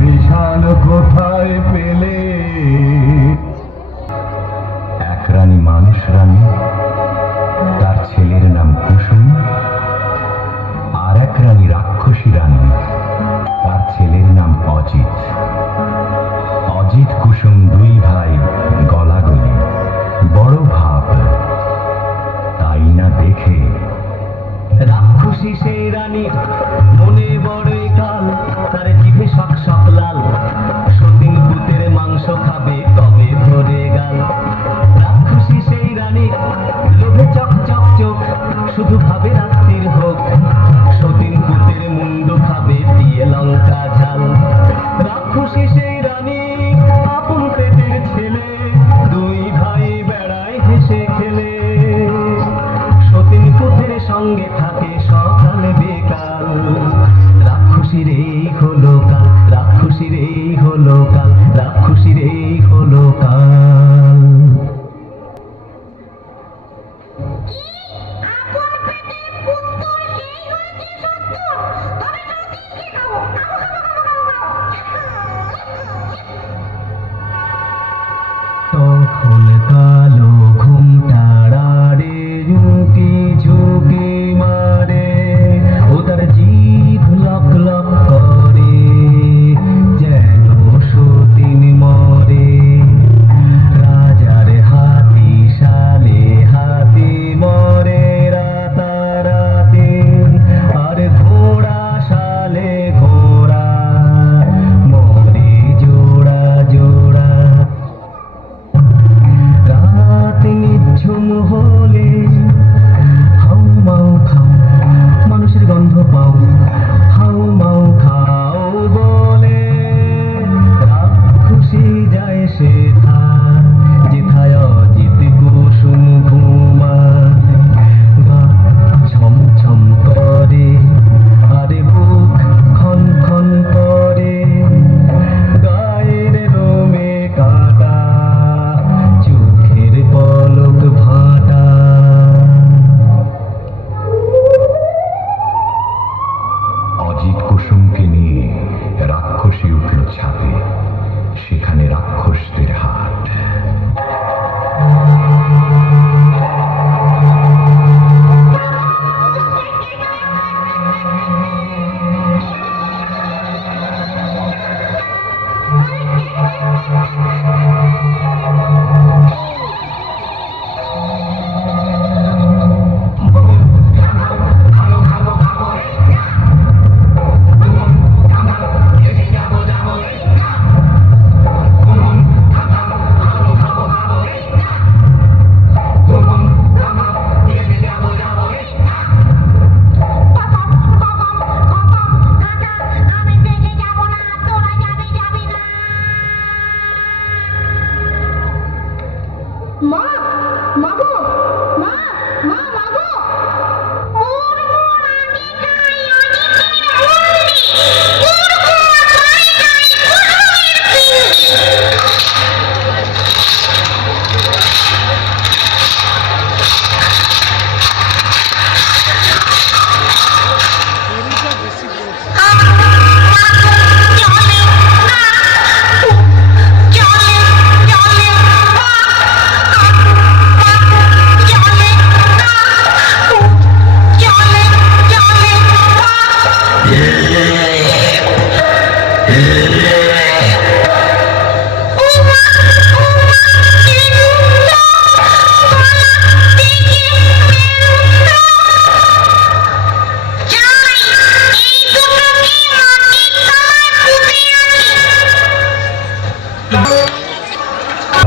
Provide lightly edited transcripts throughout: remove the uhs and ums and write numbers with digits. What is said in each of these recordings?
নিশান কোথায় পেলে? এক রানী মানুষ রানী, তার ছেলের নাম কুসুম। আর এক রানী রাক্ষসী রানী, তার ছেলের নাম অজিত। অজিত কুসুম দুই ভাই গলাগলি, বড় ভাব। তাই না দেখে রাক্ষসী সেই রানী মনে বড়ই কাল, তার জিভে শক শক লাল। সতীন পুতের মাংস খাবে কবে ধরে গাল। রাক্ষসী সেই রানী লোভে চক চক চোখ, শুধু ভাবে রাত্রির হোক। সতীন পুতের মুন্ডু খাবে দিয়ে লঙ্কা ঝাল। রাক্ষসী সেই রানী আপন পেটের ছেলে, দুই ভাই বেড়ায় হেসে খেলে। সতীন পুতের সঙ্গে থাকে সকাল বেকাল। রাক্ষসীর এই হলো কাল, রাক্ষসীর এই হলো কাল, রাক্ষসীর এই হলো কাল। তখন কালো ঘুমটাড়ারে ঝুঁকি ঝুঁকি মারে, ও তার জিভ লক লক করে যেন সতীন মরে। রাজার হাতি শালে হাতি মরে রাতারাতি, আর ঘোড়া শালে ঘোড়া মরে জোড়া জোড়া। রাত নিঝুম হলে হাউ মাউ খাও, মানুষের গন্ধ পাও। হাউ মাউ খাও বলে রাক্ষসী যায় সেথায়, যেথায় অজিত কুসুম ঘুমায়। গা ছম ছম করে আরে বুক খন খন করে, গায়ের রোমে কাটা, চোখের পলক ভাটা। অজিত কুসুমকে নিয়ে রাক্ষসী উঠল ছাদে, সেখানে রাক্ষসদের হাট। মা মাগো, মা মা মাগো, মোর মোর আগে খাই অজিতের হন্ডি, মোর মোর খাই খাই কুসুমের পিন্ডি।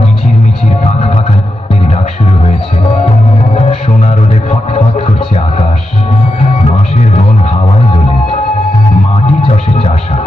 মিচির মিচির পাখ পাখালির ডাক শুরু হয়েছে। সোনা রোদে ফটফট করছে আকাশ, বাঁশের বন হাওয়ায় দোলে, মাটি চষে চাষা।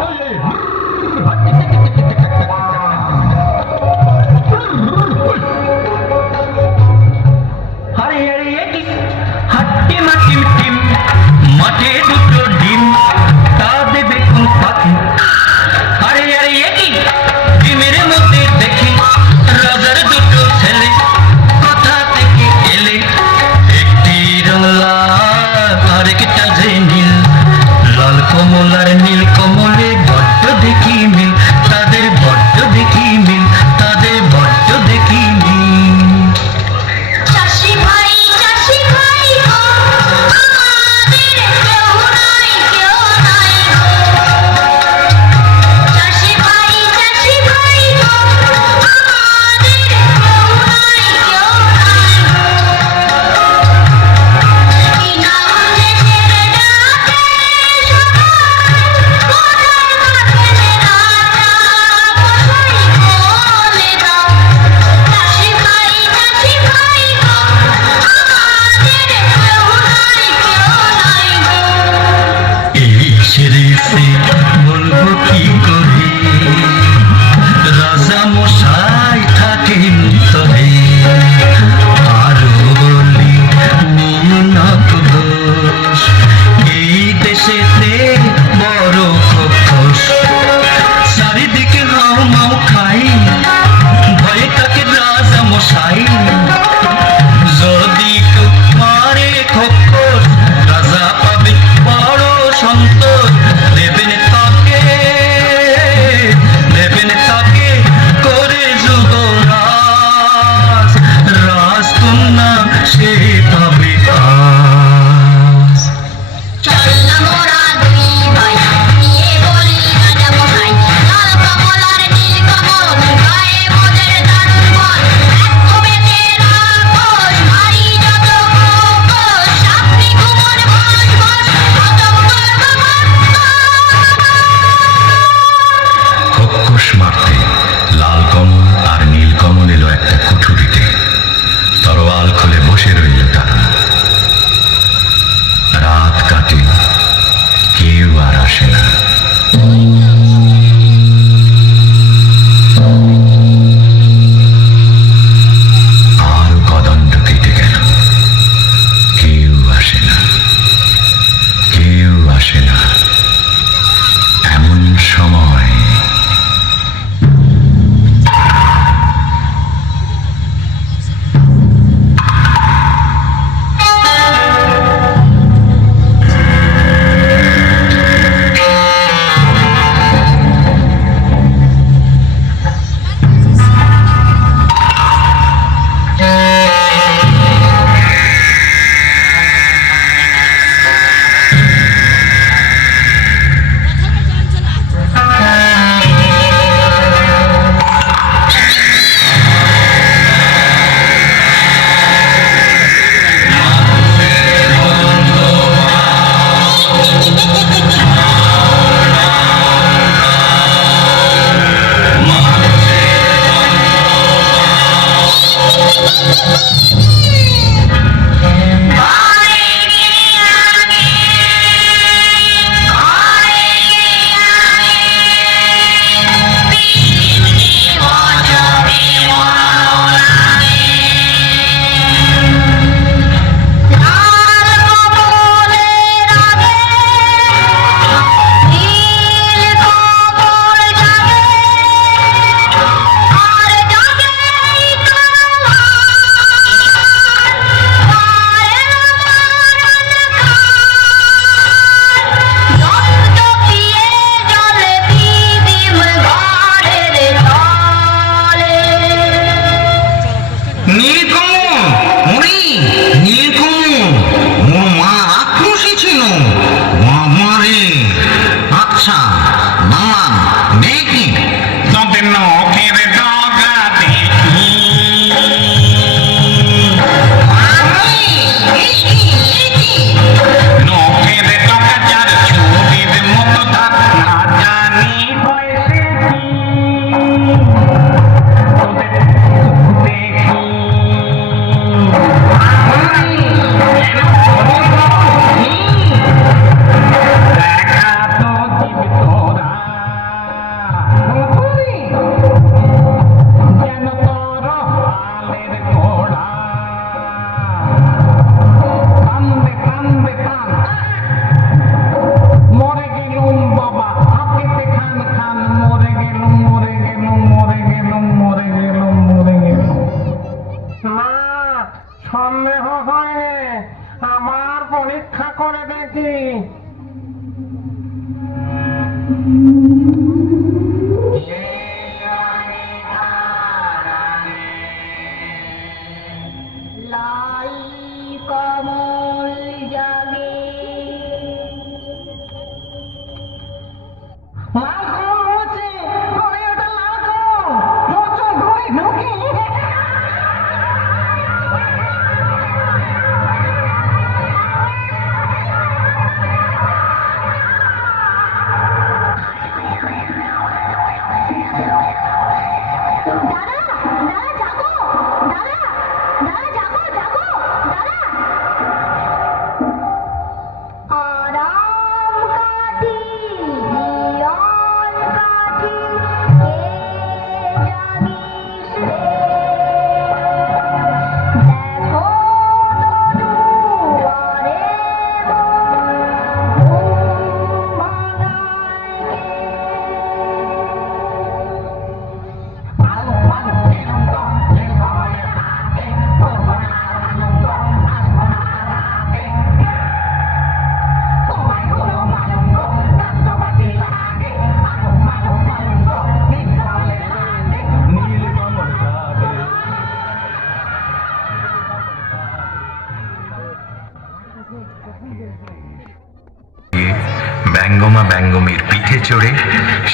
চড়ে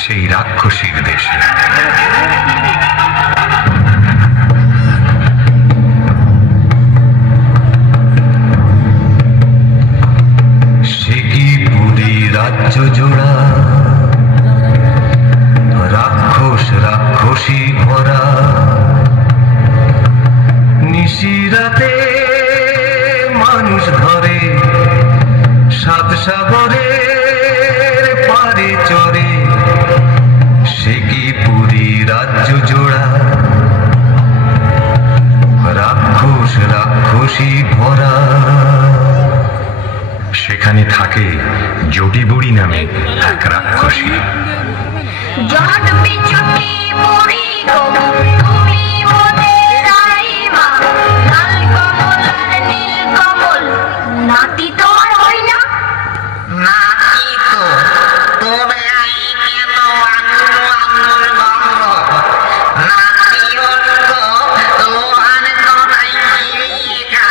সেই রাক্ষসীর দেশে। সে কি পুরী রাজ্য জোড়া, রাক্ষস রাক্ষসী ভরা, নিশিরাতে মানুষ ধরে, সাত সাগরের পারে চড়ে। সে কি পুরী রাজ্য জোড়া, রাক্ষস রাক্ষসী ভরা। সেখানে থাকে জটি বুড়ি নামে এক রাক্ষসী। জট বিচটি বুড়ি গো, তুমি মোদের রাইমা, লাল কমল আর নীল কমল, নাতি তোমার হই না? নাকি তো তবে আই কেন আঙুল আঙুল গন্ধ, নাতি অর্থ লোহার গড়াই গিরিখা,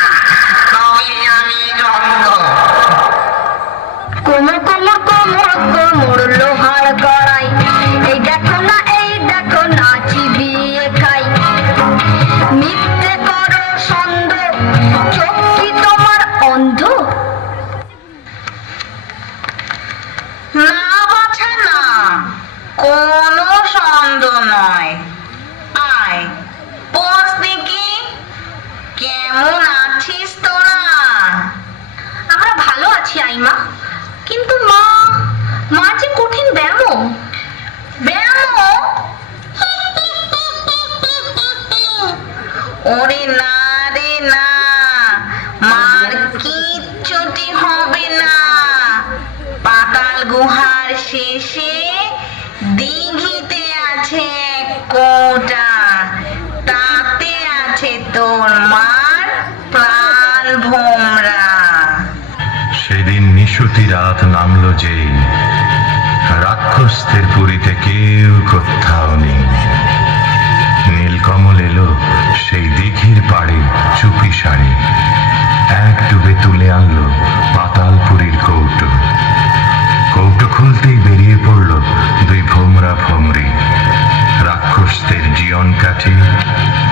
তবে আমি গন্ধ। কোমর কোমর কোমর কোমর লোহার গড়াই, এই দেখো না চিবিয়ে খাই। মিথ্যে করো সন্দেহ, চোখ কি তোমার অন্ধ? না বাছা না, কোনো সন্দেহ নয়। আয় বস দেখি, কেমন আছিস তোরা? আমরা ভালো আছি আইমা, কিন্তু মা যে কঠিন ব্যায়াম। ব্যায়াম? ওরে না রে না, মার কিচ্ছুটি হবে না। পাতাল গুহার শেষে দিঘিতে আছে এক কোটা, তাতে আছে তোর মার প্রাণ ভোমরা। সেদিন নিশুতি রাত নামলো যেই, রাক্ষসদের পুরীতে কেউ কোথাও নেই। নীলকমল এলো সেই দিঘির পাড়ে চুপি সারে, এক ডুবে তুলে আনলো পাতালপুরীর কৌটো। কৌটো খুলতেই বেরিয়ে পড়ল দুই ভোমরা ভোমরি, রাক্ষসদের জীবন কাঠি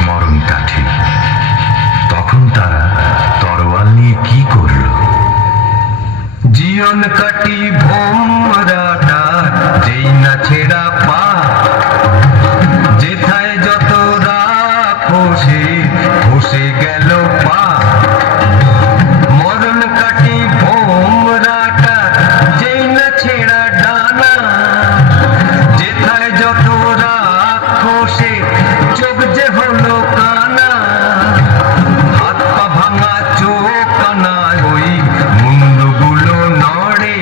মরণ কাঠি। তখন তারা তরোয়াল নিয়ে কি করলো? জীবন কাটি ভোমরাটা যেই না ছেড়া পা, যেথায় যত রাক্ষসে বসে গেল পা। মরণ কাটি ভোমরাটা যেই না ছেড়া ডানা, যেথায় যত রাক্ষসে চোখ যে হলো কানা। হাত পা ভাঙা চোখ কানা, ওই মুন্ডগুলো নড়ে,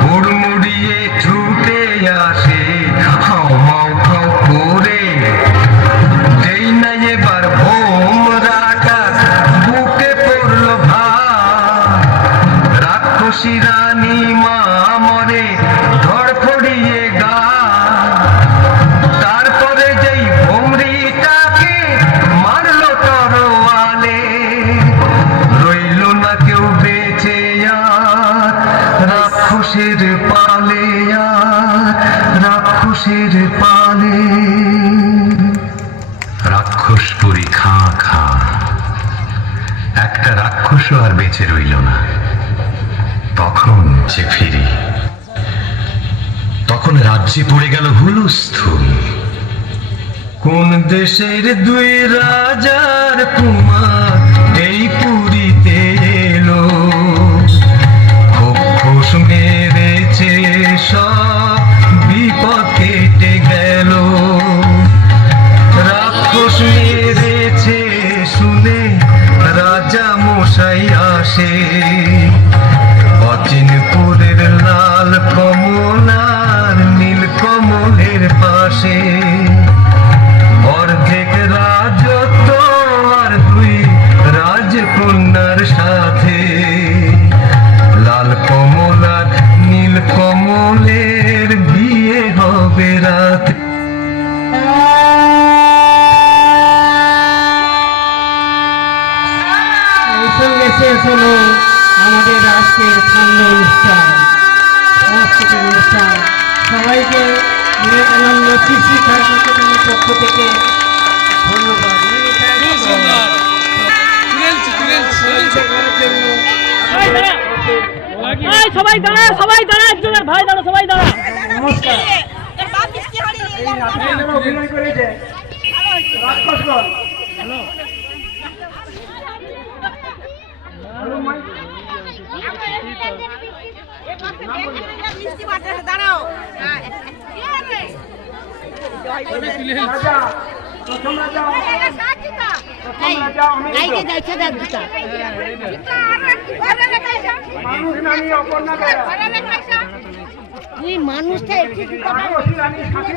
হুড়মুড়িয়ে ছুটে আসে হাও মাও খাও করে। যেই না এবার ভোমরাটা বুকে পড়লো ভার, রাক্ষসী রানী মা মরে ধড়ফড়িয়ে গা। তারপরে যেই ভোমরিটাকে মারলো তরোয়ালে, রইল না কেউ বেঁচে আর রাক্ষসের পালে, আর রাক্ষসের পালে। রাক্ষসপুরী খা খা, একটা রাক্ষসও আর বেঁচে রইল না। তখন যে ফিরি, তখন রাজ্যে পড়ে গেল হুলস্থুল। কোন দেশের দুই রাজার কুমার এই পুরীতে এলো, খোস মেরেছে সব বিপদ কেটে গেল। রাক্ষস মেরেছে শুনে রাজা মশাই আসে, অচিনপুরের লাল কমল আর নীল কমলের পাশে। অর্ধেক রাজত্ব আর দুই রাজকন্যার সাথে, লাল কমল আর নীল কমলের বিয়ে হবে রাতে। সঙ্গে শেষ হলো আমাদের আজকের খন্ড অনুষ্ঠান। সাংস্কৃতিক অনুষ্ঠান সবাইকে বিবেকানন্দ শিশু সাংস্কৃতিক পক্ষ থেকে ধন্যবাদ সবাই দাঁড়া সবাই দাঁড়া একজনের ভাই দাঁড়া সবাই দাঁড়া নমস্কার অভিনয় করেছে রাক্ষসগণ রাজা প্রথম রাজা মানুষ নামি অপর্ণা বেড়া তুই মানুষটা একটু রানী সাথে